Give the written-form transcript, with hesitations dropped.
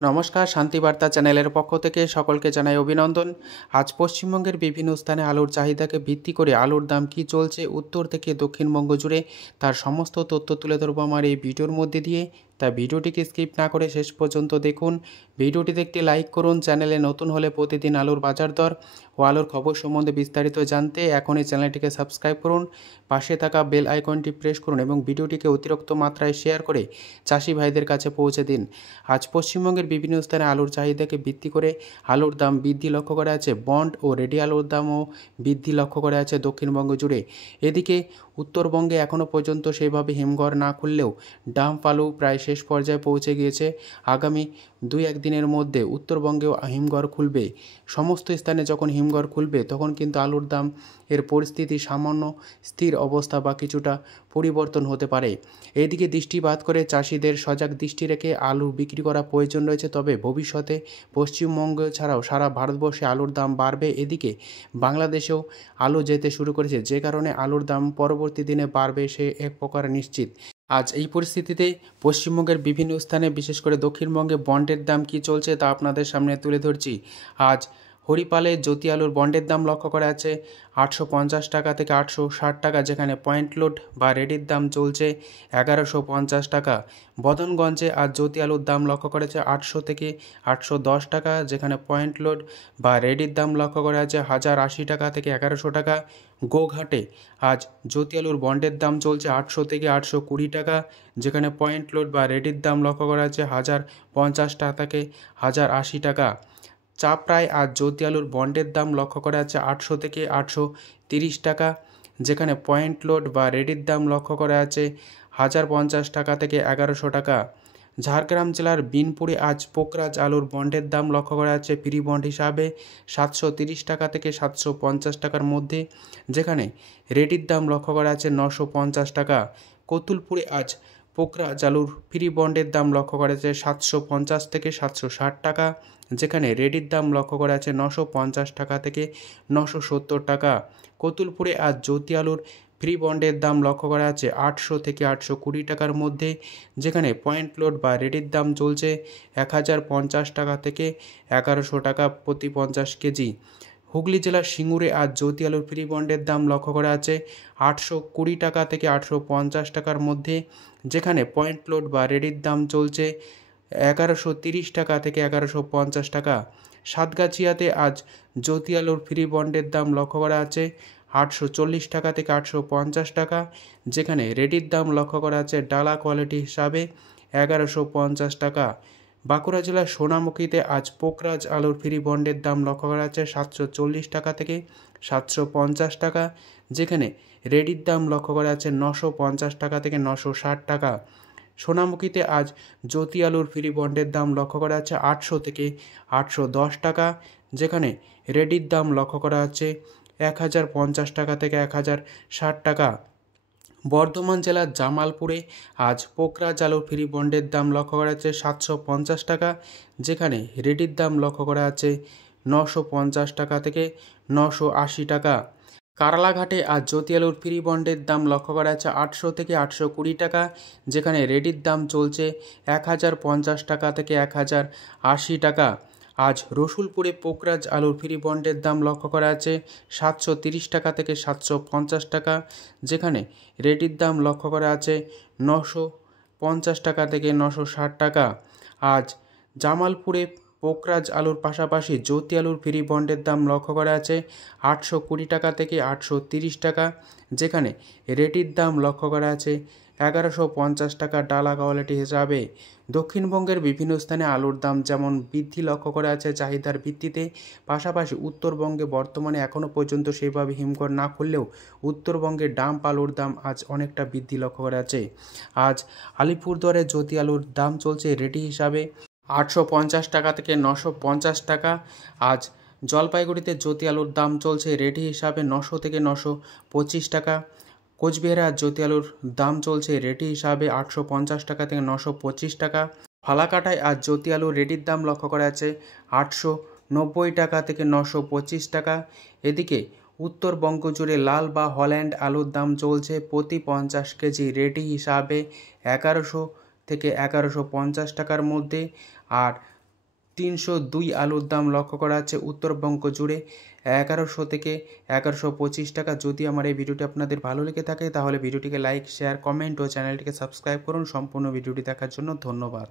নমস্কার, শান্তিবার্তা চ্যানেলের পক্ষ থেকে সকলকে জানাই অভিনন্দন। আজ পশ্চিমবঙ্গের বিভিন্ন স্থানে আলুর চাহিদাকে ভিত্তি করে আলুর দাম কী চলছে উত্তর থেকে দক্ষিণবঙ্গ জুড়ে, তার সমস্ত তথ্য তুলে ধরবো আমার এই ভিডিওর মধ্যে দিয়ে। তাই ভিডিওটিকে স্কিপ না করে শেষ পর্যন্ত দেখুন। ভিডিওটিতে একটি লাইক করুন। চ্যানেলে নতুন হলে প্রতিদিন আলুর বাজার দর ও আলুর খবর সম্বন্ধে বিস্তারিত জানতে এখনই চ্যানেলটিকে সাবস্ক্রাইব করুন, পাশে থাকা বেল আইকনটি প্রেস করুন এবং ভিডিওটিকে অতিরিক্ত মাত্রায় শেয়ার করে চাষি ভাইদের কাছে পৌঁছে দিন। আজ পশ্চিমবঙ্গের বিভিন্ন স্থানে আলুর চাহিদাকে ভিত্তি করে আলুর দাম বৃদ্ধি লক্ষ্য করা আছে। বন্ড ও রেডি আলুর দামও বৃদ্ধি লক্ষ্য করা আছে দক্ষিণবঙ্গ জুড়ে। এদিকে উত্তরবঙ্গে এখনও পর্যন্ত সেভাবে হিমঘর না খুললেও ডাম্প আলু প্রায় শেষ পর্যায়ে পৌঁছে গিয়েছে। আগামী 2-1 দিনের মধ্যে উত্তরবঙ্গেও হিমঘর খুলবে। সমস্ত স্থানে যখন হিমঘর খুলবে তখন কিন্তু আলুর দাম এর পরিস্থিতি সামান্য স্থির অবস্থা বা কিছুটা পরিবর্তন হতে পারে। এদিকে দৃষ্টিপাত করে চাষিদের সজাগ দৃষ্টি রেখে আলু বিক্রি করা প্রয়োজন রয়েছে। তবে ভবিষ্যতে পশ্চিমবঙ্গ ছাড়াও সারা ভারতবর্ষে আলুর দাম বাড়বে। এদিকে বাংলাদেশেও আলু যেতে শুরু করেছে, যে কারণে আলুর দাম পরবর্তী দিনে বাড়বে সে এক প্রকার নিশ্চিত। আজ এই পরিস্থিতিতে পশ্চিমবঙ্গের বিভিন্ন স্থানে বিশেষ করে দক্ষিণবঙ্গে বন্ডের দাম কী চলছে তা আপনাদের সামনে তুলে ধরছি। আজ হরিপালে জ্যোতি আলুর বন্ডের দাম লক্ষ্য করা আছে 850 টাকা থেকে 860 টাকা, যেখানে পয়েন্ট লোড বা রেডির দাম চলছে 1150 টাকা। বদনগঞ্জে আজ জ্যোতি আলুর দাম লক্ষ্য করেছে 800 থেকে 810 টাকা, যেখানে পয়েন্ট লোড বা রেডির দাম লক্ষ্য করা আছে 1080 টাকা থেকে 1100 টাকা। গোঘাটে আজ জ্যোতি আলুর বন্ডের দাম চলছে 800 থেকে 820 টাকা, যেখানে পয়েন্ট লোড বা রেডির দাম লক্ষ্য করা আছে 1050 টাকা থেকে 1080 টাকা। চাপড়ায় আজ জ্যোতি আলুর বন্ডের দাম লক্ষ্য করা আছে 800 থেকে 830 টাকা, যেখানে পয়েন্ট লোড বা রেডির দাম লক্ষ্য করা আছে 1050 টাকা থেকে 1100 টাকা। ঝাড়গ্রাম জেলার বিনপুরে আজ পোকরাজ আলুর বন্ডের দাম লক্ষ্য করা আছে ফ্রি বন্ড হিসাবে 730 টাকা থেকে 750 টাকার মধ্যে, যেখানে রেডির দাম লক্ষ্য করা আছে 950 টাকা। কতুলপুরে আজ পোকরাজ আলুর ফ্রি বন্ডের দাম লক্ষ্য করা আছে 750 থেকে 760 টাকা, যেখানে রেডির দাম লক্ষ্য করা আছে 950 টাকা থেকে 970 টাকা। কতুলপুরে আজ জ্যোতি আলুর ফ্রি বন্ডের দাম লক্ষ্য করা আছে 800 থেকে 820 টাকার মধ্যে, যেখানে পয়েন্ট লোড বা রেডির দাম চলছে 1050 টাকা থেকে 1100 টাকা প্রতি 50 কেজি। হুগলি জেলার সিঙ্গুরে আজ জ্যোতি আলুর ফ্রি বন্ডের দাম লক্ষ্য করা আছে 820 টাকা থেকে 850 টাকার মধ্যে, যেখানে পয়েন্ট লোড বা রেডির দাম চলছে 1130 টাকা থেকে 1150 টাকা। সাতগাছিয়াতে আজ জ্যোতি আলুর ফ্রি বন্ডের দাম লক্ষ্য করা আছে 840 টাকা থেকে 850 টাকা, যেখানে রেডির দাম লক্ষ্য করা আছে ডালা কোয়ালিটি হিসাবে 1150 টাকা। বাঁকুড়া জেলার সোনামুখীতে আজ পোকরাজ আলুর ফ্রি বন্ডের দাম লক্ষ্য করা আছে 740 টাকা থেকে 750 টাকা, যেখানে রেডির দাম লক্ষ্য করা আছে 950 টাকা থেকে 960 টাকা। সোনামুখীতে আজ জ্যোতি আলুর ফ্রি বন্ডের দাম লক্ষ্য করা আছে 800 থেকে 810 টাকা, যেখানে রেডির দাম লক্ষ্য করা আছে 1050 টাকা থেকে 1060 টাকা। বর্ধমান জেলার জামালপুরে আজ পোকরাজ আলুর ফ্রি বন্ডের দাম লক্ষ্য করা আছে 750 টাকা, যেখানে রেডির দাম লক্ষ্য করা আছে 950 টাকা থেকে 980 টাকা। কারালাঘাটে আজ জ্যোতি আলুর ফ্রি বন্ডের দাম লক্ষ্য করা আছে 800 থেকে 820 টাকা, যেখানে রেডির দাম চলছে 1050 টাকা থেকে 1080 টাকা। আজ রসুলপুরে পোকরাজ আলুর ফ্রি বন্ডের দাম লক্ষ্য করা আছে 730 টাকা থেকে 750 টাকা, যেখানে রেডির দাম লক্ষ্য করা আছে 950 টাকা থেকে 960 টাকা। আজ জামালপুরে পোকরাজ আলুর পাশাপাশি জ্যোতি আলুর ফ্রি বন্ডের দাম লক্ষ্য করা আছে 820 টাকা থেকে 830 টাকা, যেখানে রেডির দাম লক্ষ্য করা আছে 1150 টাকা ডালা কোয়ালিটি হিসাবে। দক্ষিণবঙ্গের বিভিন্ন স্থানে আলুর দাম যেমন বৃদ্ধি লক্ষ্য করা আছে চাহিদার ভিত্তিতে, পাশাপাশি উত্তরবঙ্গে বর্তমানে এখনও পর্যন্ত সেইভাবে হিমঘর না খুললেও উত্তরবঙ্গে ডাম্প আলুর দাম আজ অনেকটা বৃদ্ধি লক্ষ্য করা আছে। আজ আলিপুরদুয়ারে জ্যোতি আলুর দাম চলছে রেডি হিসাবে 850 টাকা থেকে 950 টাকা। আজ জলপাইগুড়িতে জ্যোতি আলুর দাম চলছে রেডি হিসাবে 900 থেকে 925 টাকা। কোচবিহারে আজ জ্যোতি আলুর দাম চলছে রেডি হিসাবে 850 টাকা থেকে 925 টাকা। ফালাকাটায় আজ জ্যোতি আলুর রেডির দাম লক্ষ্য করা আছে 890 টাকা থেকে 925 টাকা। এদিকে উত্তরবঙ্গ জুড়ে লাল বা হল্যান্ড আলুর দাম চলছে প্রতি 50 কেজি রেডি হিসাবে 1100 থেকে 1150 টাকার মধ্যে, আর 302 আলুর দাম লক্ষ্য করা যাচ্ছে উত্তরবঙ্গ জুড়ে 1100 থেকে 1125 টাকা। যদি আমার এই ভিডিওটি আপনাদের ভালো লেগে থাকে তাহলে ভিডিওটিকে লাইক, শেয়ার, কমেন্ট ও চ্যানেলটিকে সাবস্ক্রাইব করুন। সম্পূর্ণ ভিডিওটি দেখার জন্য ধন্যবাদ।